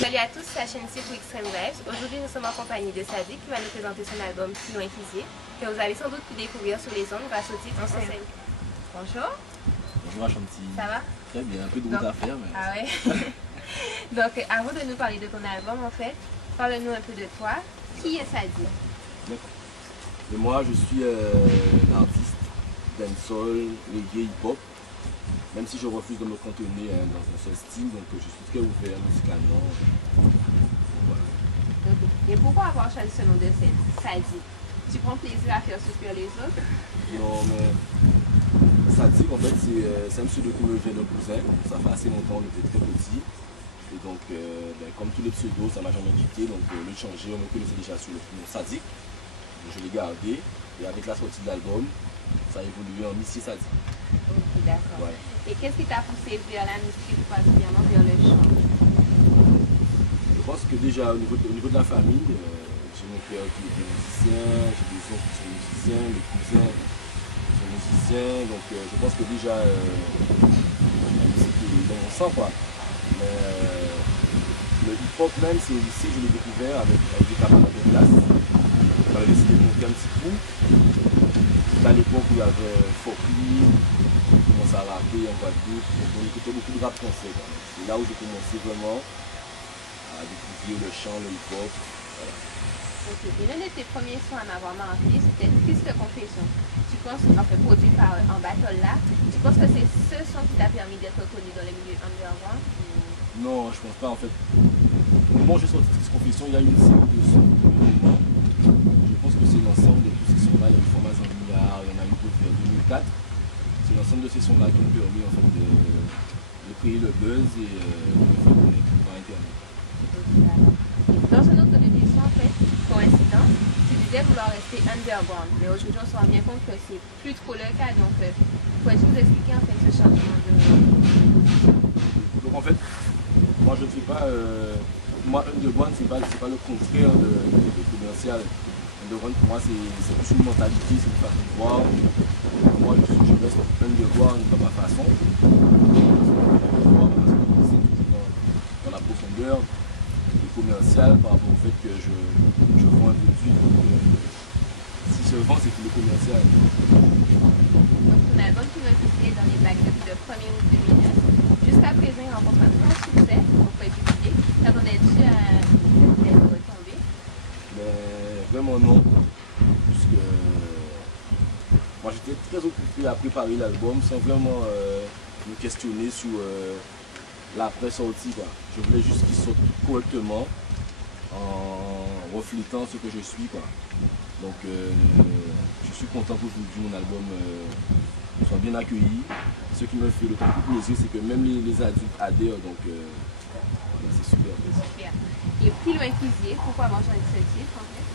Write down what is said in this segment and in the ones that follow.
Salut à tous, c'est la chaîne ici pour Extreme Vibes. Aujourd'hui, nous sommes en compagnie de Sadi qui va nous présenter son album Plus loin qu'Ici, que vous allez sans doute pu découvrir sur les ondes grâce au titre Bonjour. Bonjour Ashanti. Ça va? Très bien, un peu de route à faire. Mais... Ah ouais. Donc, avant de nous parler de ton album, en fait, parle-nous un peu de toi. Qui est Sadi? D'accord. Et moi, je suis un artiste dancehall, reggae, hip-hop. Même si je refuse de me cantonner dans un seul style, donc je suis très ouvert musicalement. Voilà. Et pourquoi avoir choisi ce nom de scène, Sadi? Tu prends plaisir à faire souffrir les autres? Non, mais Sadi, en fait, c'est un pseudo qui me vient d'un cousin. Ça fait assez longtemps, on était très petit. Et donc, comme tous les pseudos, ça m'a jamais quitté. Donc, le changer, on me connaissait déjà sur le nom Sadi. Donc, je l'ai gardé. Et avec la sortie de l'album, ça a évolué en Monsieur Sadi. Ok, d'accord. Ouais. Et qu'est-ce qui t'a poussé vers la musique et plus particulièrement vers le chant? Je pense que déjà au niveau de la famille, j'ai mon père qui était musicien, j'ai des oncles qui sont musiciens, mes cousins qui sont musiciens, donc je pense que déjà la musique est dans mon sang quoi. Mais le hip-hop même, c'est ici que je l'ai découvert avec des camarades de classe. J'avais décidé de monter un petit coup. C'était à l'époque où il y avait Fokli, qui commençait à rapper en Guadeloupe, donc on écoutait beaucoup de rap français. C'est là où j'ai commencé vraiment à découvrir le chant, le hip-hop. Voilà. Ok, et l'un de tes premiers sons à m'avoir marqué, c'était Triste Confession. Tu penses, enfin produit par en battle là, tu penses que c'est ce son qui t'a permis d'être connu dans les milieux underground? Non, je pense pas en fait. Au moment où j'ai sorti Triste Confession, il y a une série de sons de moments. Je pense que c'est l'ensemble de tous ces sons-là. Il y a eu Format Zambia, il y en a eu d'autres vers 2004. C'est l'ensemble de ces sons-là qui ont permis en fait de créer le buzz et de me faire connaître par Internet. Dans un autre de tes sons, en fait, coïncidence, tu disais vouloir rester underground, mais aujourd'hui on se rend bien compte que c'est plus trop le cas, donc pourrais-tu nous expliquer en fait ce changement de... Donc en fait, moi je ne fais pas... moi underground c'est pas le contraire de commercial. Underground pour moi c'est plus une mentalité, c'est une façon de voir. Moi je reste underground dans ma façon. Dans la profondeur. Commercial par rapport au fait que je vends un produit. Si je vends, c'est pour le commercial. Donc ton album qui m'a publié dans les bacs depuis le 1er août 2009, jusqu'à présent il rencontre un grand succès auprès du public. T'attendais-tu à être retombé? Mais vraiment non. Puisque moi j'étais très occupé à préparer l'album sans vraiment me questionner sur l'après-sortie. Je voulais juste qu'il sorte correctement en reflétant ce que je suis. Donc je suis content qu'aujourd'hui mon album soit bien accueilli. Ce qui me fait le plus plaisir, c'est que même les adultes adhèrent. Donc c'est super. Super. Et Plus loin qu'Ici, pourquoi avoir choisi ce titre en fait?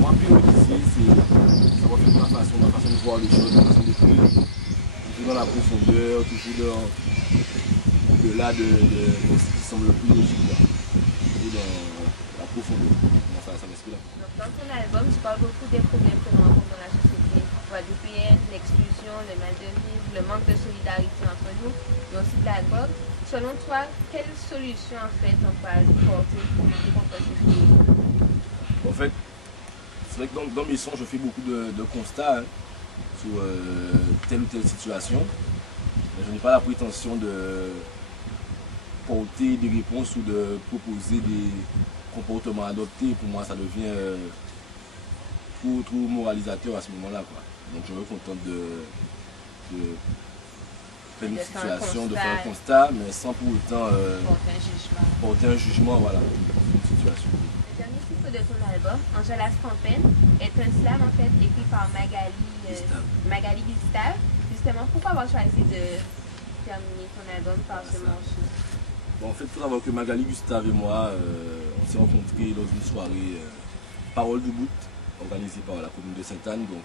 Moi, Plus loin qu'Ici, ça reflète ma façon de voir les choses, ma façon d'écrire. Toujours dans la profondeur, toujours au-delà de ce qui semble le plus logique. Toujours dans la profondeur. Ça m'explique là. Donc dans ton album, tu parles beaucoup des problèmes que l'on rencontre dans la société guadeloupéenne, l'exclusion, le mal de vivre, le manque de solidarité entre nous, mais aussi de la drogue. Selon toi, quelle solution en fait on peut apporter pour lutter contre ce fléau? En fait, c'est vrai que dans mes sons, je fais beaucoup de constats sur telle ou telle situation. Mais je n'ai pas la prétention de porter des réponses ou de proposer des comportements adoptés. Pour moi, ça devient trop moralisateur à ce moment-là. Donc je me contente de faire une situation, de faire un constat, mais sans pour autant porter un jugement voilà, sur une situation. Le dernier titre de ton album, Angela Stampen, est un slam en fait écrit par Magali Gustave. Justement, pourquoi avoir choisi de terminer ton album par ce morceau? Bon, en fait, il faut savoir que Magali Gustave et moi, on s'est rencontrés dans une soirée Parole du Bout, organisée par la commune de Sainte-Anne. Donc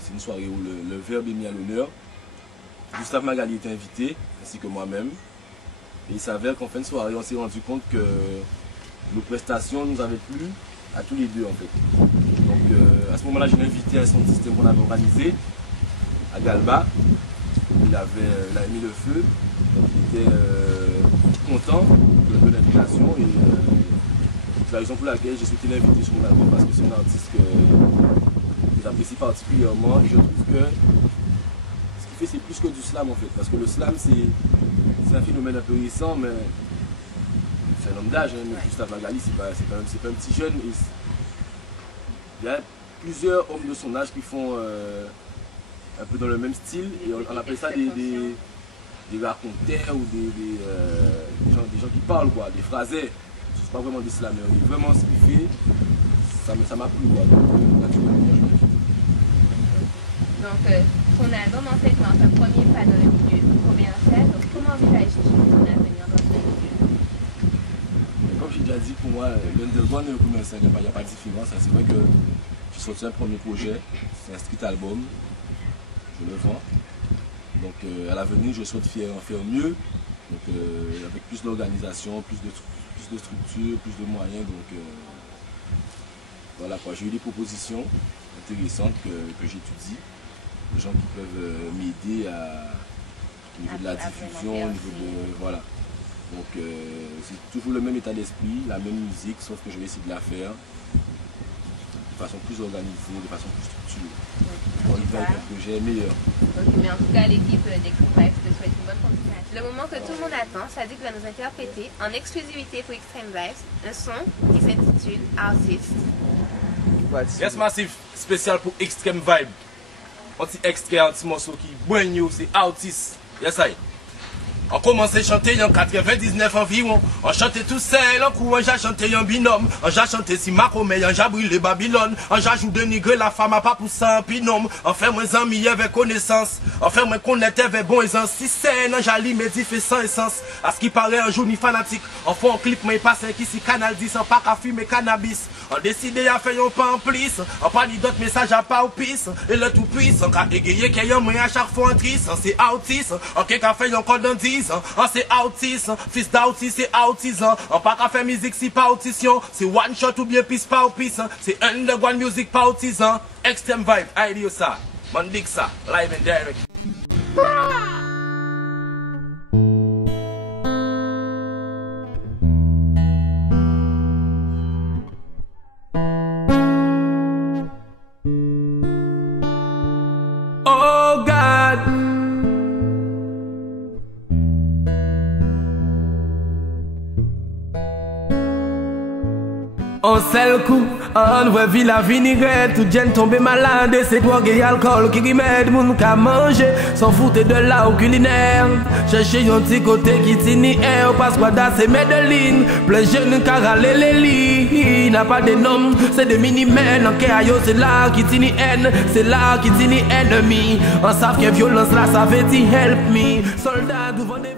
c'est une soirée où le verbe est mis à l'honneur. Gustave Magali était invité, ainsi que moi-même. Et il s'avère qu'en fin de soirée, on s'est rendu compte que nos prestations nous avaient plu à tous les deux en fait. Donc à ce moment-là, je l'ai invité à son système qu'on avait organisé à Galba. Il avait mis le feu, donc il était content de l'inviter. invitation et c'est la raison pour laquelle j'ai souhaité l'inviter sur mon album parce que c'est un artiste que j'apprécie particulièrement et je trouve que ce qu'il fait c'est plus que du slam en fait parce que le slam c'est un phénomène un peu récent mais c'est un homme d'âge, hein, mais Gustave Magali c'est pas un petit jeune. Il y a plusieurs hommes de son âge qui font un peu dans le même style et on appelle ça des raconteurs ou des gens qui parlent quoi, des phrases. C'est pas vraiment des slameurs, mais vraiment ce qu'il fait, ça m'a plu quoi. Donc ton album en fait marque un premier pas dans le milieu commercial, donc comment vous allez chercher ton avenir dans ce milieu? Comme j'ai déjà dit, pour moi, l'underground et le commercial, il n'y a pas de différence. C'est vrai que j'ai sorti un premier projet, c'est un street album, je le vends. Donc à l'avenir, je souhaite en faire mieux, donc, avec plus d'organisation, plus de structure, plus de moyens. Donc voilà quoi, j'ai eu des propositions intéressantes que j'étudie, des gens qui peuvent m'aider au niveau de la diffusion, au niveau de... Voilà. Donc c'est toujours le même état d'esprit, la même musique, sauf que je vais essayer de la faire de façon plus organisée, de façon plus structurée. On y va avec un projet meilleur. Ok, mais en tout cas, l'équipe d'Extreme Vibes te souhaite une bonne continuation. Le moment que tout le monde attend, ça dit que va nous interpréter en exclusivité pour Extreme Vibes un son qui s'intitule Artist. Yes, Massif, spécial pour Extreme Vibe. Un petit extrait, un petit morceau qui est bon, c'est Artist. Yes, I. On commence à chanter en 99 environ. On chantait tout seul, en courant, j'ai chanté en binôme. On j'ai chanté si Macomé, on j'ai brûlé Babylone. On j'ai joué dénigrer la femme à pas pour ça en binôme. On fait moins amis avec connaissance. On fait moins connaître avec bon essence. Si c'est un jali, mais dit fait sans essence. À ce qui paraît un jour ni fanatique. On fait un clip, mais il passe qui si canal 10, on pas qu'à fumer cannabis. On décide à faire un pas en plus. On parle d'autres messages à pas au pisse. Et le tout puissant, on a égayé qu'il y a un moyen à chaque fois en triste. C'est autiste. On a fait un code en 10. C'est autiste, fils d'autiste, c'est autisme. On pas qu'à faire musique si pas audition. C'est one shot ou bien piste pas au piste. C'est underground music pas autisme. Extreme Vibe, idea ça. Mandik ça, live and direct. Oh God. On seul coup, on voit vie la vinaigrette, tout jeune tombé malade, c'est drogue et alcool qui remède, moun ka manger, s'en foutre de là au culinaire. Chercher un petit côté qui tini air, parce que c'est Medellin, plein jeunes caralé les lits, n'a pas de nom, c'est des mini-men, en kéayo c'est là qui tini haine, c'est là qui tini ennemi. On savent que violence là, ça veut dire help me, soldat, vous vendez